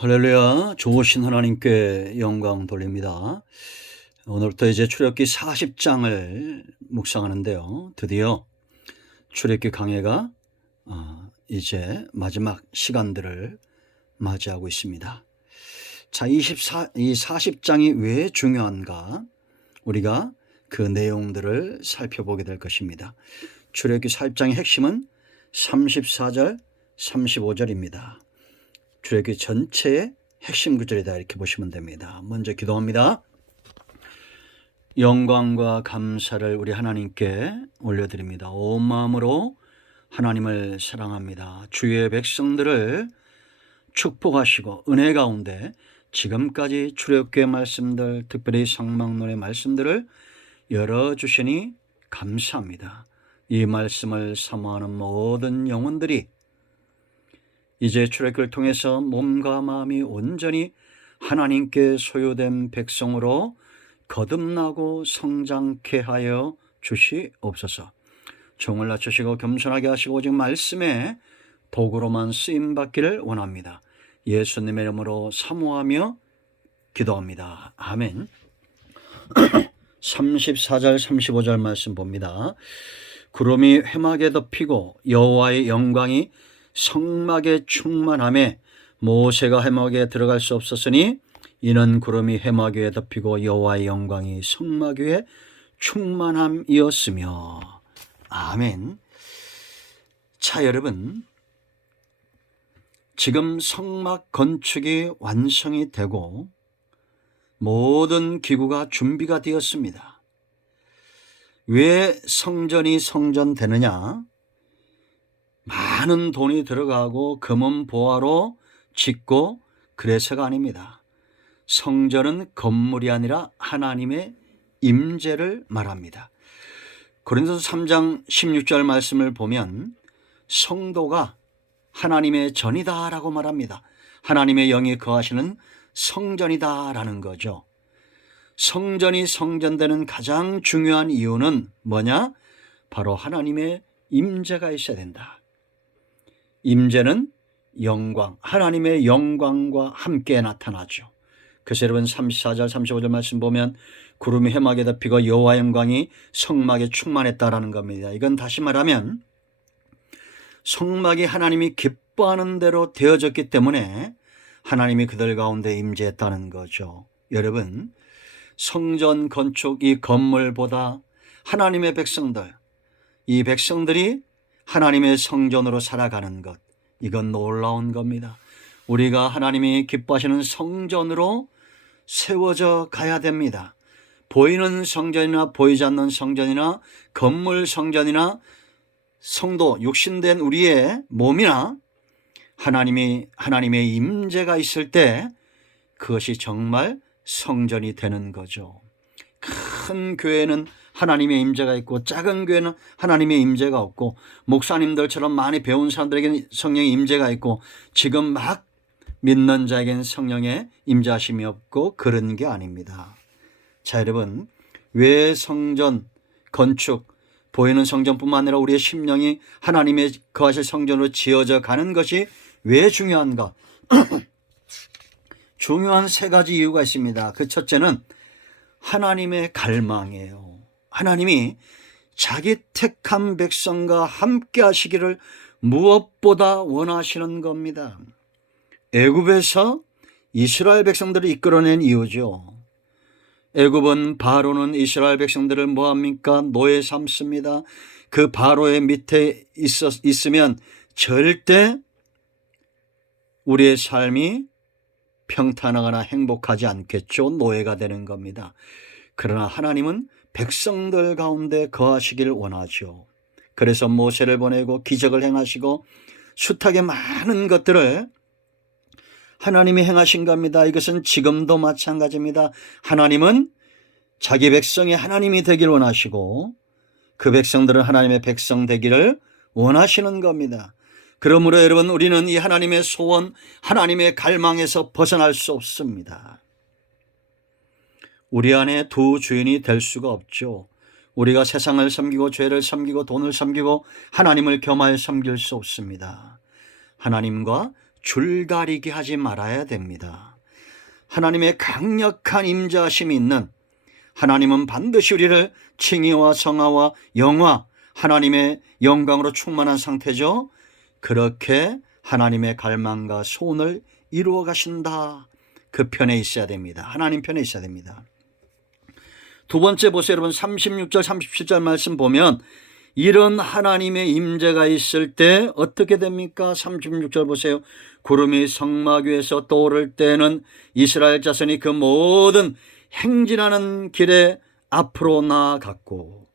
할렐루야. 좋으신 하나님께 영광 돌립니다. 오늘부터 이제 출애굽기 40장을 묵상하는데요. 드디어 출애굽기 강해가 이제 마지막 시간들을 맞이하고 있습니다. 자, 이 40장이 왜 중요한가? 우리가 그 내용들을 살펴보게 될 것입니다. 출애굽기 40장의 핵심은 34절, 35절입니다. 출애굽기 전체의 핵심 구절이다 이렇게 보시면 됩니다. 먼저 기도합니다. 영광과 감사를 우리 하나님께 올려드립니다. 온 마음으로 하나님을 사랑합니다. 주의 백성들을 축복하시고 은혜 가운데 지금까지 출애굽기의 말씀들, 특별히 상막론의 말씀들을 열어주시니 감사합니다. 이 말씀을 사모하는 모든 영혼들이 이제 출애굽기를 통해서 몸과 마음이 온전히 하나님께 소유된 백성으로 거듭나고 성장케 하여 주시옵소서. 종을 낮추시고 겸손하게 하시고 오직 말씀에 도구로만 쓰임받기를 원합니다. 예수님의 이름으로 사모하며 기도합니다. 아멘. 34절 35절 말씀 봅니다. 구름이 회막에 덮이고 여호와의 영광이 성막에 충만하매 모세가 회막 위에 들어갈 수 없었으니 이는 구름이 회막 위에 덮이고 여호와의 영광이 성막 위에 충만함이었으며. 아멘. 자, 여러분, 지금 성막 건축이 완성이 되고 모든 기구가 준비가 되었습니다. 왜 성전이 성전되느냐? 많은 돈이 들어가고 금은 보화로 짓고 그래서가 아닙니다. 성전은 건물이 아니라 하나님의 임재를 말합니다. 고린도서 3장 16절 말씀을 보면 성도가 하나님의 전이다라고 말합니다. 하나님의 영이 거하시는 성전이다라는 거죠. 성전이 성전되는 가장 중요한 이유는 뭐냐? 바로 하나님의 임재가 있어야 된다. 임재는 영광, 하나님의 영광과 함께 나타나죠. 그래서 여러분 34절 35절 말씀 보면 구름이 회막에 덮이고 여호와의 영광이 성막에 충만했다라는 겁니다. 이건 다시 말하면 성막이 하나님이 기뻐하는 대로 되어졌기 때문에 하나님이 그들 가운데 임재했다는 거죠. 여러분, 성전 건축 이 건물보다 하나님의 백성들, 이 백성들이 하나님의 성전으로 살아가는 것, 이건 놀라운 겁니다. 우리가 하나님이 기뻐하시는 성전으로 세워져 가야 됩니다. 보이는 성전이나 보이지 않는 성전이나 건물 성전이나 성도, 육신된 우리의 몸이나 하나님의 임재가 있을 때 그것이 정말 성전이 되는 거죠. 큰 교회는 하나님의 임재가 있고 작은 교회는 하나님의 임재가 없고 목사님들처럼 많이 배운 사람들에게는 성령의 임재가 있고 지금 막 믿는 자에게는 성령의 임재하심이 없고 그런 게 아닙니다. 자, 여러분, 왜 성전 건축, 보이는 성전뿐만 아니라 우리의 심령이 하나님의 거하실 성전으로 지어져 가는 것이 왜 중요한가? 중요한 세 가지 이유가 있습니다. 그 첫째는 하나님의 갈망이에요. 하나님이 자기 택한 백성과 함께 하시기를 무엇보다 원하시는 겁니다. 애굽에서 이스라엘 백성들을 이끌어낸 이유죠. 애굽은 바로는 이스라엘 백성들을 뭐합니까? 노예 삼습니다. 그 바로의 밑에 있으면 절대 우리의 삶이 평탄하거나 행복하지 않겠죠. 노예가 되는 겁니다. 그러나 하나님은 백성들 가운데 거하시기를 원하죠. 그래서 모세를 보내고 기적을 행하시고 숱하게 많은 것들을 하나님이 행하신 겁니다. 이것은 지금도 마찬가지입니다. 하나님은 자기 백성이 하나님이 되기를 원하시고 그 백성들은 하나님의 백성 되기를 원하시는 겁니다. 그러므로 여러분, 우리는 이 하나님의 소원, 하나님의 갈망에서 벗어날 수 없습니다. 우리 안에 두 주인이 될 수가 없죠. 우리가 세상을 섬기고 죄를 섬기고 돈을 섬기고 하나님을 겸하여 섬길 수 없습니다. 하나님과 줄다리기 하지 말아야 됩니다. 하나님의 강력한 임재하심이 있는, 하나님은 반드시 우리를 칭의와 성화와 영화, 하나님의 영광으로 충만한 상태죠. 그렇게 하나님의 갈망과 소원을 이루어 가신다. 그 편에 있어야 됩니다. 하나님 편에 있어야 됩니다. 두 번째 보세요. 여러분 36절 37절 말씀 보면 이런 하나님의 임재가 있을 때 어떻게 됩니까? 36절 보세요. 구름이 성막 위에서 떠오를 때는 이스라엘 자손이 그 모든 행진하는 길에 앞으로 나아갔고,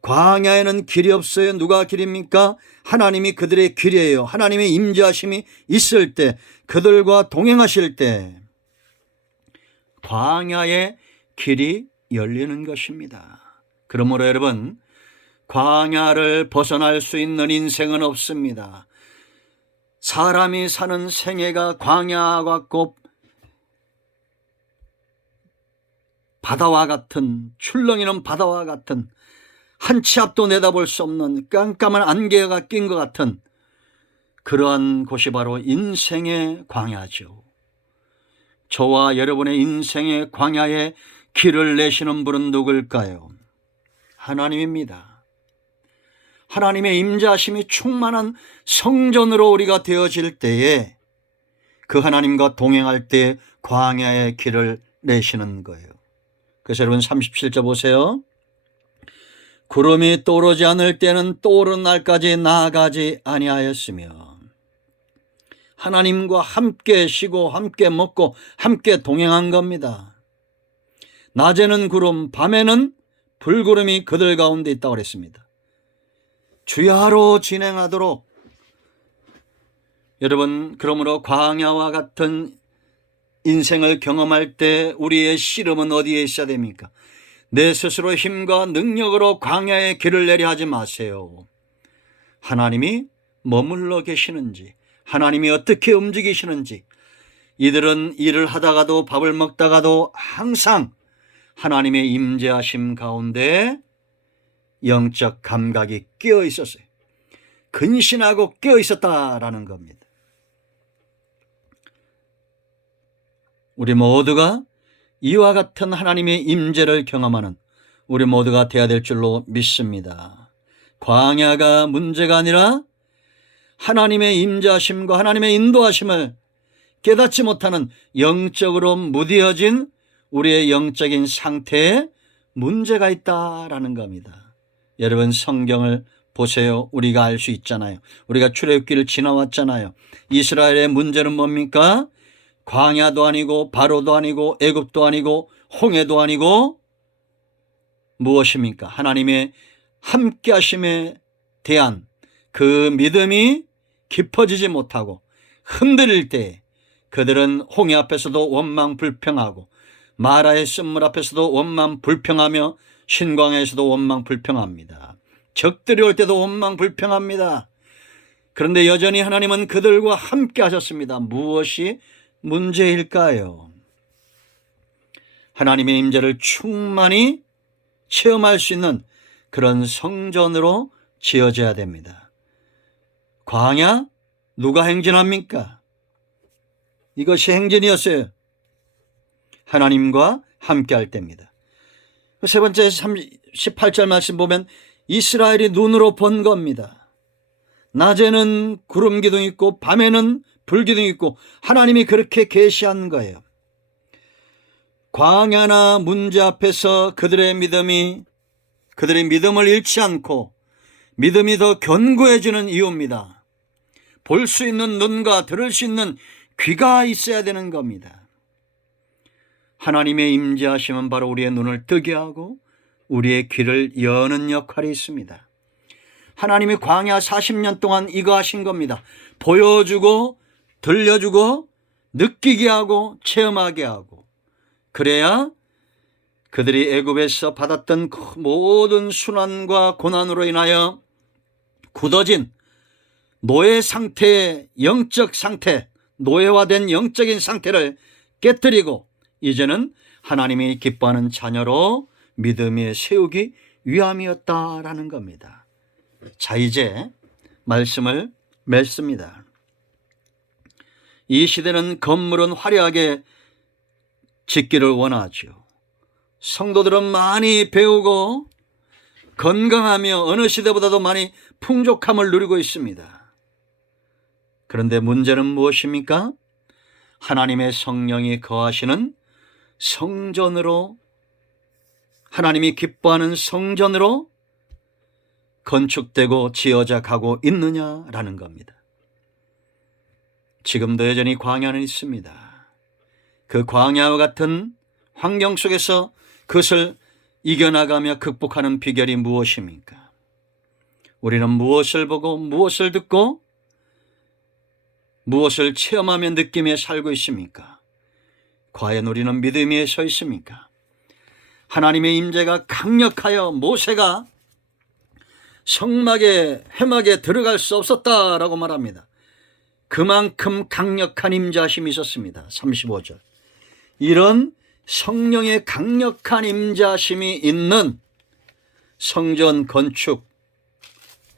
광야에는 길이 없어요. 누가 길입니까? 하나님이 그들의 길이에요. 하나님의 임재하심이 있을 때, 그들과 동행하실 때 광야의 길이 열리는 것입니다. 그러므로 여러분, 광야를 벗어날 수 있는 인생은 없습니다. 사람이 사는 생애가 광야 같고 바다와 같은, 출렁이는 바다와 같은, 한 치 앞도 내다볼 수 없는 깜깜한 안개가 낀 것 같은 그러한 곳이 바로 인생의 광야죠. 저와 여러분의 인생의 광야에 길을 내시는 분은 누굴까요? 하나님입니다. 하나님의 임재하심이 충만한 성전으로 우리가 되어질 때에 그 하나님과 동행할 때 광야의 길을 내시는 거예요. 그래서 여러분 37절 보세요. 구름이 떠오르지 않을 때는 떠오르는 날까지 나아가지 아니하였으며, 하나님과 함께 쉬고 함께 먹고 함께 동행한 겁니다. 낮에는 구름, 밤에는 불구름이 그들 가운데 있다고 그랬습니다. 주야로 진행하도록. 여러분, 그러므로 광야와 같은 인생을 경험할 때 우리의 씨름은 어디에 있어야 됩니까? 내 스스로 힘과 능력으로 광야의 길을 내려 하지 마세요. 하나님이 머물러 계시는지, 하나님이 어떻게 움직이시는지, 이들은 일을 하다가도 밥을 먹다가도 항상 하나님의 임재하심 가운데 영적 감각이 깨어 있었어요. 근신하고 깨어 있었다라는 겁니다. 우리 모두가 이와 같은 하나님의 임재를 경험하는 우리 모두가 되어야 될 줄로 믿습니다. 광야가 문제가 아니라 하나님의 임재하심과 하나님의 인도하심을 깨닫지 못하는 영적으로 무뎌진 우리의 영적인 상태에 문제가 있다라는 겁니다. 여러분, 성경을 보세요. 우리가 알 수 있잖아요. 우리가 출애굽기를 지나왔잖아요. 이스라엘의 문제는 뭡니까? 광야도 아니고 바로도 아니고 애굽도 아니고 홍해도 아니고 무엇입니까? 하나님의 함께하심에 대한 그 믿음이 깊어지지 못하고 흔들릴 때 그들은 홍해 앞에서도 원망불평하고 마라의 쓴물 앞에서도 원망불평하며 신광야에서도 원망불평합니다. 적들이 올 때도 원망불평합니다. 그런데 여전히 하나님은 그들과 함께 하셨습니다. 무엇이 문제일까요? 하나님의 임재를 충만히 체험할 수 있는 그런 성전으로 지어져야 됩니다. 광야? 누가 행진합니까? 이것이 행진이었어요. 하나님과 함께 할 때입니다. 세 번째 18절 말씀 보면 이스라엘이 눈으로 본 겁니다. 낮에는 구름 기둥이 있고 밤에는 불기둥이 있고 하나님이 그렇게 계시한 거예요. 광야나 문제 앞에서 그들의 믿음을 잃지 않고 믿음이 더 견고해지는 이유입니다. 볼 수 있는 눈과 들을 수 있는 귀가 있어야 되는 겁니다. 하나님의 임재하심은 바로 우리의 눈을 뜨게 하고 우리의 귀를 여는 역할이 있습니다. 하나님이 광야 40년 동안 이거 하신 겁니다. 보여주고 들려주고 느끼게 하고 체험하게 하고, 그래야 그들이 애굽에서 받았던 그 모든 순환과 고난으로 인하여 굳어진 노예 상태의 영적 상태, 노예화된 영적인 상태를 깨뜨리고 이제는 하나님이 기뻐하는 자녀로 믿음에 세우기 위함이었다라는 겁니다. 자, 이제 말씀을 맺습니다. 이 시대는 건물은 화려하게 짓기를 원하죠. 성도들은 많이 배우고 건강하며 어느 시대보다도 많이 풍족함을 누리고 있습니다. 그런데 문제는 무엇입니까? 하나님의 성령이 거하시는 성전으로, 하나님이 기뻐하는 성전으로 건축되고 지어져 가고 있느냐라는 겁니다. 지금도 여전히 광야는 있습니다. 그 광야와 같은 환경 속에서 그것을 이겨나가며 극복하는 비결이 무엇입니까? 우리는 무엇을 보고 무엇을 듣고 무엇을 체험하며 느끼며 살고 있습니까? 과연 우리는 믿음 위에 서 있습니까? 하나님의 임재가 강력하여 모세가 성막에 회막에 들어갈 수 없었다라고 말합니다. 그만큼 강력한 임재하심이 있었습니다. 35절. 이런 성령의 강력한 임재하심이 있는 성전 건축,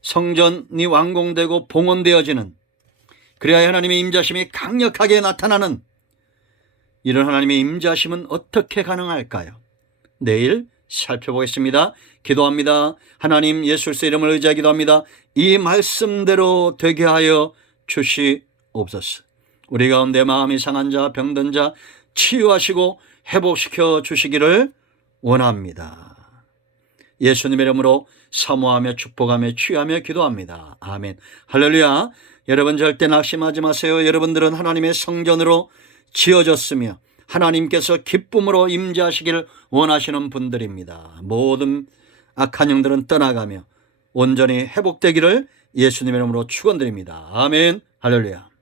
성전이 완공되고 봉헌되어지는, 그래야 하나님의 임재하심이 강력하게 나타나는 이런 하나님의 임재하심은 어떻게 가능할까요? 내일 살펴보겠습니다. 기도합니다. 하나님, 예수 그리스도의 이름을 의지하여 기도합니다. 이 말씀대로 되게 하여 주시옵소서. 우리 가운데 마음이 상한 자, 병든 자 치유하시고 회복시켜 주시기를 원합니다. 예수님의 이름으로 사모하며 축복하며 취하며 기도합니다. 아멘. 할렐루야. 여러분 절대 낙심하지 마세요. 여러분들은 하나님의 성전으로 지어졌으며 하나님께서 기쁨으로 임재하시기를 원하시는 분들입니다. 모든 악한 영들은 떠나가며 온전히 회복되기를 예수님의 이름으로 축원드립니다. 아멘. 할렐루야.